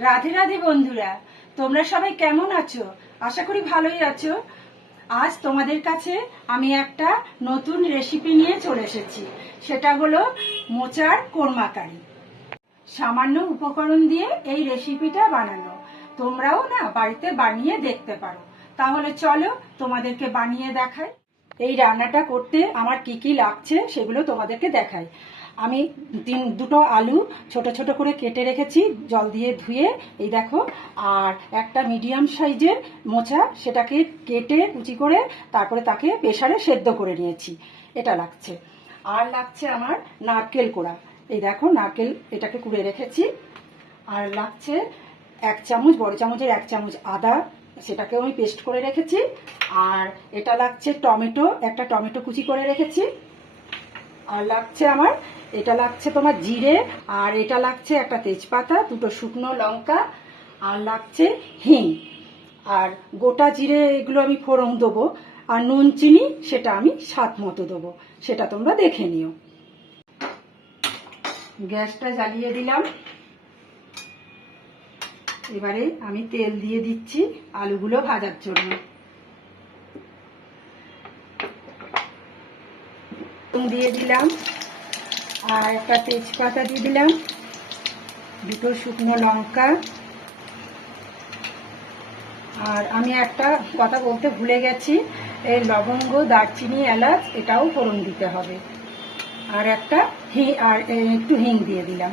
রাধে রাধে বন্ধুরা, তোমরা সবাই কেমন আছো? আশা করি ভালোই আছো। আজ তোমাদের কাছে আমি একটা নতুন রেসিপি নিয়ে চলে এসেছি। সেটা হলো মোচার কোরমাকারি সামান্য উপকরণ দিয়ে এই রেসিপিটা বানানো। তোমরাও না বাড়িতে বানিয়ে দেখতে পারো। তাহলে চলো তোমাদেরকে বানিয়ে দেখাই। এই রান্নাটা করতে আমার কি কি লাগছে সেগুলো তোমাদেরকে দেখাই। আমি তিন, দুটো আলু ছোট ছোট করে কেটে রেখেছি, জল দিয়ে ধুয়ে, এই দেখো। আর একটা মিডিয়াম সাইজের মোচা, সেটাকে কেটে কুচি করে তারপরে তাকে প্রেশারে সেদ্ধ করে নিয়েছি। এটা লাগছে। আর লাগছে আমার নারকেল কোড়া। এই দেখো, নারকেল এটাকে কুড়ে রেখেছি। আর লাগছে এক চামচ, বড় চামচের এক চামচ আদা, সেটাকেও আমি পেস্ট করে রেখেছি। আর এটা লাগছে টমেটো, একটা টমেটো কুচি করে রেখেছি। আর লাগছে আমার, এটা লাগছে তোমার জিরে, আর এটা লাগছে একটা তেজপাতা, দুটো শুকনো লঙ্কা, আর লাগছে হিং। আর গোটা জিরে এগুলো আমি ফোড়ন দেবো, আর নুন চিনি সেটা আমি স্বাদ মতো দেবো, সেটা তোমরা দেখে নিও। গ্যাসটা জ্বালিয়ে দিলাম। এবারে আমি তেল দিয়ে দিচ্ছি আলুগুলো ভাজার জন্য। দিয়ে দিলাম আর একটা তেজপাতা দিয়ে দিলাম, দুটো শুকনো লঙ্কা। আর আমি একটা কথা বলতে ভুলে গেছি, এই লবঙ্গ, দারচিনি, এলাচ এটাও ফোড়ন দিতে হবে। আর একটা হি, আর একটু হিং দিয়ে দিলাম।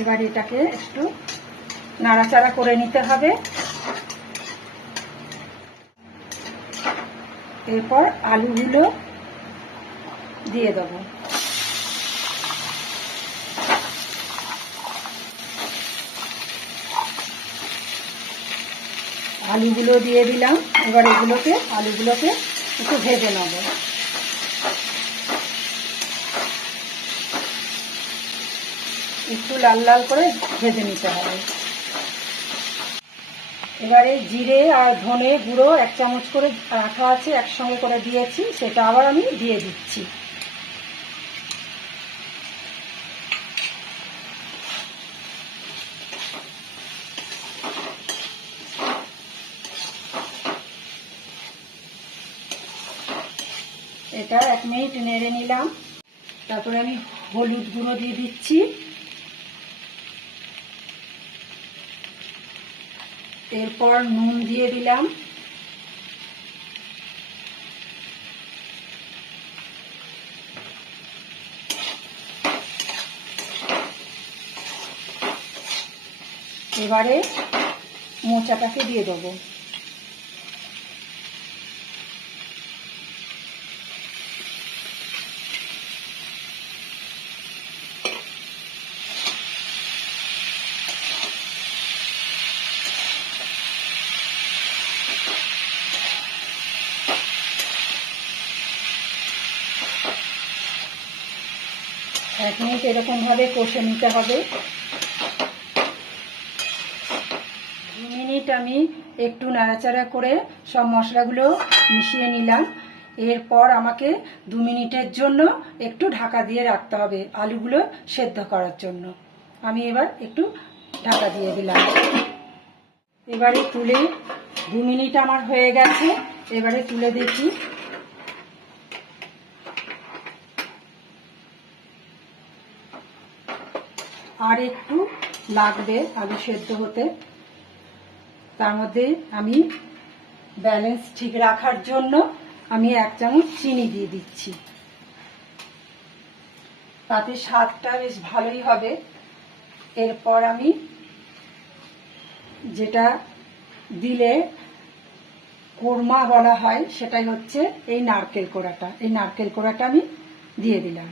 এবার এটাকে একটু নাড়াচাড়া করে নিতে হবে। এরপর আলুগুলো দিয়ে দেবো। আলুগুলো দিয়ে দিলাম। এবার এগুলোকে, আলুগুলোকে একটু ভেজে নেব। একটু লাল লাল করে ভেজে নিতে হবে। এবারে জিরে আর ধনে গুঁড়ো এক চামচ করে রাখা আছে, একসঙ্গে করে দিয়েছি, সেটা আবার আমি দিয়ে দিচ্ছি। এটা এক মিনিট নেড়ে নিলাম। তারপরে আমি হলুদ গুঁড়ো দিয়ে দিচ্ছি। এরপর নুন দিয়ে দিলাম। এবারে মোচাটাকে দিয়ে দেবো। এক মিনিট এরকমভাবে কষে নিতে হবে। দু মিনিট আমি একটু নাড়াচাড়া করে সব মশলাগুলো মিশিয়ে নিলাম। এরপর আমাকে দু মিনিটের জন্য একটু ঢাকা দিয়ে রাখতে হবে আলুগুলো সেদ্ধ করার জন্য। আমি এবার একটু ঢাকা দিয়ে দিলাম। এবারে তুলে দু মিনিট আমার হয়ে গেছে। এবারে তুলে দেখি আর একটু লাগবে আলু সেদ্ধ হতে। তার মধ্যে আমি ব্যালেন্স ঠিক রাখার জন্য আমি এক চামচ চিনি দিয়ে দিচ্ছি। তাতে স্বাদটা বেশ ভালোই হবে। এরপর আমি যেটা দিলে কোরমা বলা হয়, সেটাই হচ্ছে এই নারকেল কোড়াটা। এই নারকেল কোড়াটা আমি দিয়ে দিলাম।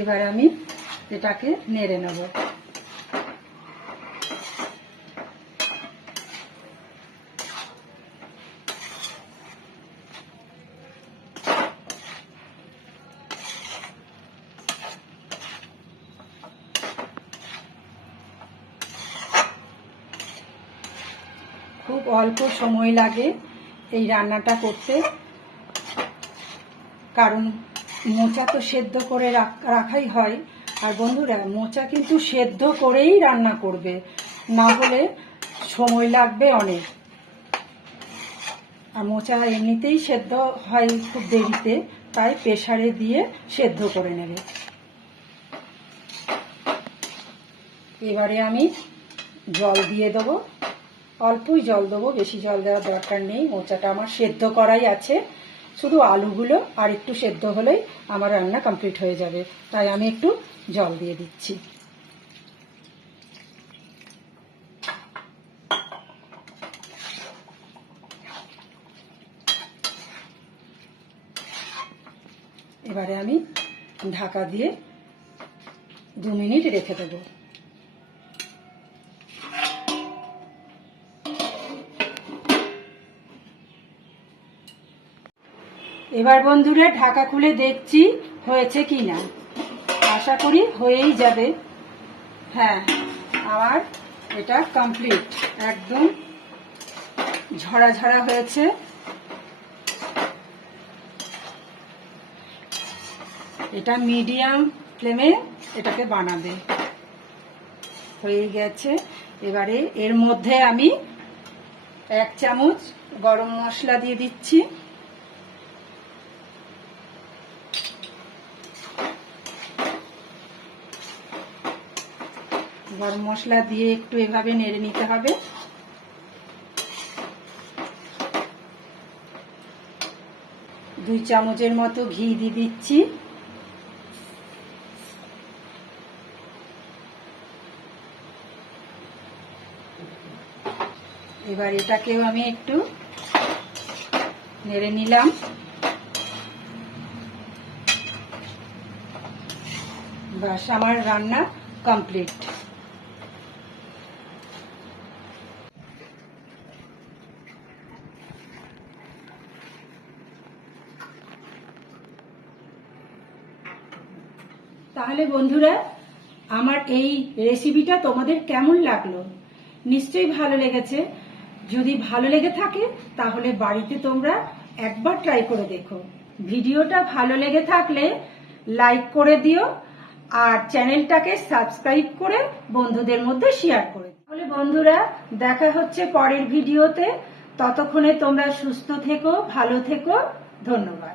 এবার আমি এটাকে নেড়ে নেব। খুব অল্প সময় লাগে এই রান্নাটা করতে কারণ মোচা তো সেদ্ধ করে রাখ- রাখাই হয়। আর বন্ধুরা, মোচা কিন্তু সেদ্ধ করেই রান্না করবে। না হলে সময় লাগবে অনেক। আর মোচা এমনিতেই সেদ্ধ হয় খুব দেরিতে, তাই প্রেশারে দিয়ে সেদ্ধ করে নেবে। এবারে আমি জল দিয়ে দেবো। অল্পই জল দেবো, বেশি জল দেওয়ার দরকার নেই। মোচাটা আমার সেদ্ধ করাই আছে। শুধু আলুগুলো আর একটু সেদ্ধ হলেই আমার রান্না কমপ্লিট হয়ে যাবে। তাই আমি একটু জল দিয়ে দিচ্ছি। এবারে আমি ঢাকা দিয়ে দু মিনিট রেখে দেবো। এবার বন্ধুরা ঢাকা খুলে দেখছি হয়েছে কি না আশা করি হয়েই যাবে। হ্যাঁ আমার এটা কমপ্লিট একদম ঝরা ঝরা হয়েছে। এটা মিডিয়াম ফ্লেমে এটাকে বানাবে। হয়ে গেছে। এবারে এর মধ্যে আমি এক চামচ গরম মশলা দিয়ে দিচ্ছি। গরম মশলা দিয়ে একটু এভাবে নেড়ে নিতে হবে। দুই চামচের মতো ঘি দিয়ে দিচ্ছি। এবার এটাকেও আমি একটু নেড়ে নিলাম। বাস আমার রান্না কমপ্লিট। তাহলে বন্ধুরা, আমার এই রেসিপিটা তোমাদের কেমন লাগল? নিশ্চয়ই ভালো লেগেছে। যদি ভালো লেগে থাকে, তাহলে বাড়িতে তোমরা একবার ট্রাই করে দেখো। ভিডিওটা ভালো লেগে থাকলে লাইক করে দিও আর চ্যানেলটাকে সাবস্ক্রাইব করে বন্ধুদের মধ্যে শেয়ার করে তাহলে বন্ধুরা, দেখা হচ্ছে পরের ভিডিওতে। ততক্ষণে তোমরা সুস্থ থেকো, ভালো থেকো। ধন্যবাদ।